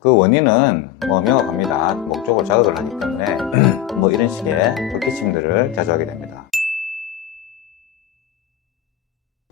그 원인은 명확합니다. 목적을 자극을 하기 때문에 이런 식의 헛기침들을 자주 하게 됩니다.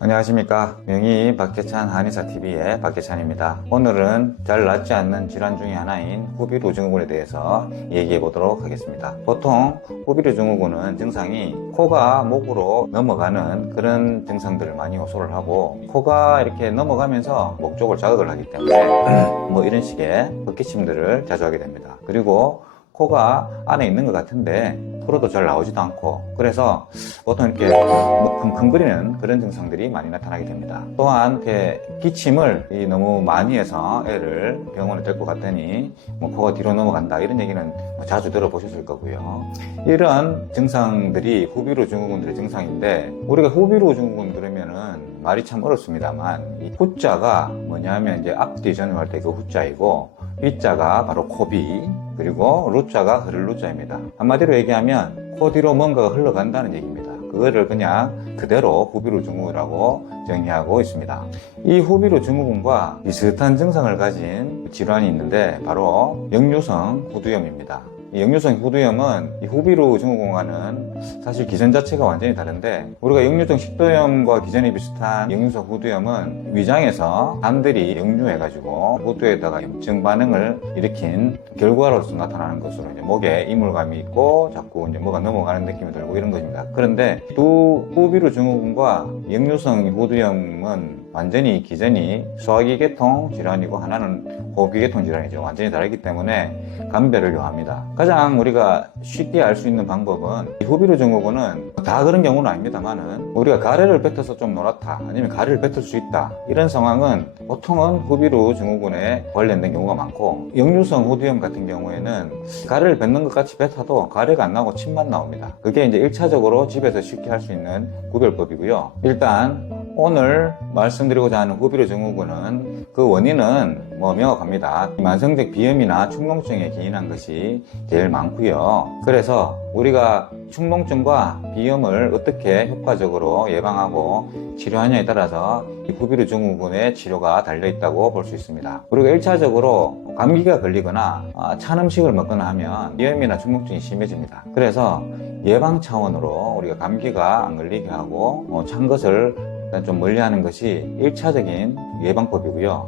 안녕하십니까. 명의 박계찬 한의사TV의 박계찬입니다. 오늘은 잘 낫지 않는 질환 중에 하나인 후비루 증후군에 대해서 얘기해 보도록 하겠습니다. 보통 후비루 증후군은 증상이 코가 목으로 넘어가는 그런 증상들을 많이 호소를 하고, 코가 이렇게 넘어가면서 목 쪽을 자극을 하기 때문에 이런 식의 헛기침들을 자주 하게 됩니다. 그리고 코가 안에 있는 것 같은데 풀어도 잘 나오지도 않고, 그래서 보통 이렇게 킁킁거리는 그런 증상들이 많이 나타나게 됩니다. 또한 이렇게 기침을 너무 많이 해서 애를 병원에 데리고 갔더니 코가 뒤로 넘어간다, 이런 얘기는 자주 들어보셨을 거고요. 이런 증상들이 후비루 증후군들의 증상인데, 우리가 후비루 증후군 그러면은 말이 참 어렵습니다만, 이 후자가 뭐냐면 이제 앞뒤 전후할 때 그 후자이고, 위자가 바로 코비, 그리고 루자가 흐를 루자입니다. 한마디로 얘기하면 코 뒤로 뭔가가 흘러간다는 얘기입니다. 그거를 그냥 그대로 후비루 증후군이라고 정의하고 있습니다. 이 후비루 증후군과 비슷한 증상을 가진 질환이 있는데 바로 역류성 후두염입니다. 이 역류성 후두염은 이 후비루 증후군과는 사실 기전 자체가 완전히 다른데, 우리가 역류성 식도염과 기전이 비슷한 역류성 후두염은 위장에서 암들이 역류해가지고 후두에다가 염증 반응을 일으킨 결과로서 나타나는 것으로 이제 목에 이물감이 있고 자꾸 이제 뭐가 넘어가는 느낌이 들고 이런 것입니다. 그런데 두 후비루 증후군과 역류성 후두염은 완전히 기전이 소화기 계통 질환이고 하나는 호흡기 계통 질환이죠. 완전히 다르기 때문에 감별을 요합니다. 가장 우리가 쉽게 알 수 있는 방법은, 이 후비루 증후군은 다 그런 경우는 아닙니다만은 우리가 가래를 뱉어서 좀 놀았다, 아니면 가래를 뱉을 수 있다, 이런 상황은 보통은 후비루 증후군에 관련된 경우가 많고, 역류성 후두염 같은 경우에는 가래를 뱉는 것 같이 뱉어도 가래가 안 나오고 침만 나옵니다. 그게 이제 1차적으로 집에서 쉽게 할 수 있는 구별법이고요. 일단 오늘 말씀드리고자 하는 후비루 증후군은 그 원인은 명확합니다. 만성적 비염이나 축농증에 기인한 것이 제일 많고요. 그래서 우리가 축농증과 비염을 어떻게 효과적으로 예방하고 치료하냐에 따라서 이 후비루 증후군의 치료가 달려있다고 볼 수 있습니다. 그리고 1차적으로 감기가 걸리거나 찬 음식을 먹거나 하면 비염이나 축농증이 심해집니다. 그래서 예방 차원으로 우리가 감기가 안 걸리게 하고 찬 것을 일단 좀 멀리하는 것이 1차적인 예방법이고요.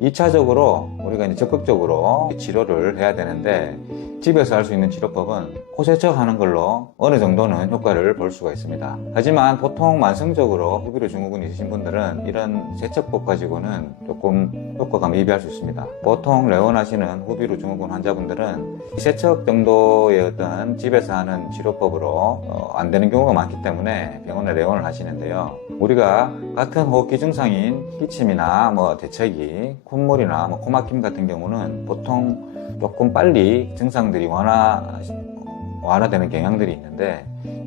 2차적으로 우리가 이제 적극적으로 치료를 해야 되는데, 집에서 할 수 있는 치료법은 코 세척하는 걸로 어느 정도는 효과를 볼 수가 있습니다. 하지만 보통 만성적으로 후비루 증후군이 있으신 분들은 이런 세척법 가지고는 조금 효과가 미비할 수 있습니다. 보통 레원하시는 후비루 증후군 환자분들은 세척 정도의 어떤 집에서 하는 치료법으로 안 되는 경우가 많기 때문에 병원에 레원을 하시는데요. 우리가 같은 호흡기 증상인 기침이나 재채기, 콧물이나 코막힘 같은 경우는 보통 조금 빨리 증상들이 완화되는 경향들이 있는데,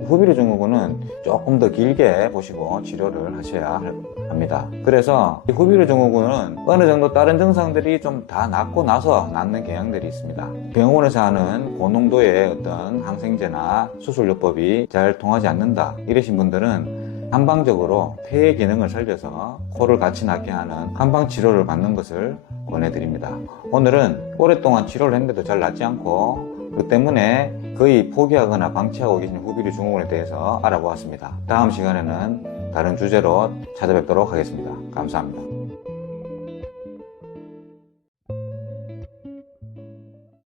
후비루 증후군은 조금 더 길게 보시고 치료를 하셔야 합니다. 그래서 이 후비루 증후군은 어느 정도 다른 증상들이 좀 다 낫고 나서 낫는 경향들이 있습니다. 병원에서 하는 고농도의 어떤 항생제나 수술요법이 잘 통하지 않는다, 이러신 분들은 한방적으로 폐의 기능을 살려서 코를 같이 낫게 하는 한방 치료를 받는 것을 권해드립니다. 오늘은 오랫동안 치료를 했는데도 잘 낫지 않고, 그 때문에 거의 포기하거나 방치하고 계신 후비루 증후군에 대해서 알아보았습니다. 다음 시간에는 다른 주제로 찾아뵙도록 하겠습니다. 감사합니다.